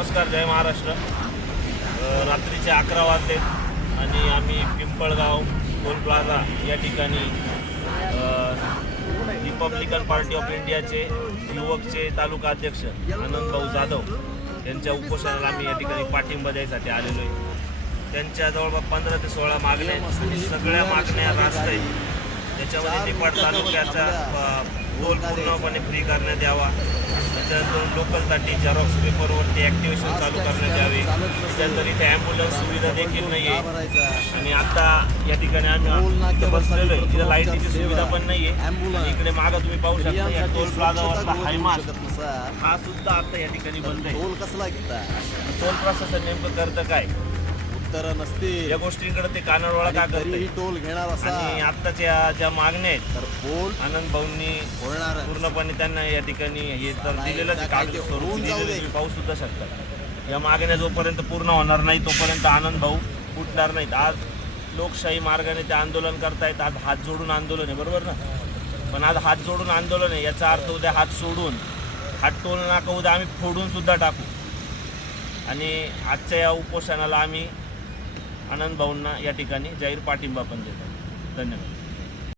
नमस्कार, जय महाराष्ट्र. रात्रीचे 11 वाजले आणि आम्ही पिंपळगाव टोल प्लाझा या ठिकाणी रिपब्लिकन पार्टी ऑफ इंडियाचे युवकचे तालुका अध्यक्ष आनंद भाऊ जाधव यांच्या उपोषणाला आम्ही या ठिकाणी पाठिंबा द्यायसाठी आलेलो आहे. त्यांच्या जवळपास 15 ते 16 मागण्या आणि सगळ्या मागण्या रास्त आहेत. त्याच्यामध्ये निपाट तालुक्याचा टोल पूर्णपणे फ्री करण्यात यावा, त्याच्यानंतर लोकलसाठी झेरॉक्स पेपरवरती ॲक्टिव्हेशन चालू करण्यात यावे, त्याच्यानंतर इथे ॲम्ब्युलन्स सुविधा देखील नाही आहे. आणि आता या ठिकाणी आम्ही बसलेलो आहे, तिथं लाईटीची सुविधा पण नाही आहे. इकडे मागं तुम्ही पाहू शकता या टोल प्लाझावरचा हायमास हा सुद्धा आता या ठिकाणी बंद आहे. टोल कसला घेता? टोल प्रशासन नेमकं करतं काय? उत्तर नसते. या गोष्टींकडे ते कानाडोळा का करते? टोल घेणार असा आणि आत्ताच्या ज्या मागण्या आहेत तर बोल आनंद भाऊंनी बोलणार पूर्णपणे त्यांना या ठिकाणी हे तर दिलेलंच कागद स्वरूप तुम्ही पाहू सुद्धा शकता. या मागण्या जोपर्यंत पूर्ण होणार नाही तोपर्यंत आनंद भाऊ उठणार नाहीत. आज लोकशाही मार्गाने ते आंदोलन करतायत. आज हात जोडून आंदोलन आहे, बरोबर ना? पण आज हात जोडून आंदोलन आहे, याचा अर्थ उद्या हात सोडून हात टोल नाका उद्या आम्ही फोडून सुद्धा टाकू. आणि आजच्या या उपोषणाला आम्ही आनंद भाऊंना या ठिकाणी जाहीर पाठिंबा पण देतो. धन्यवाद.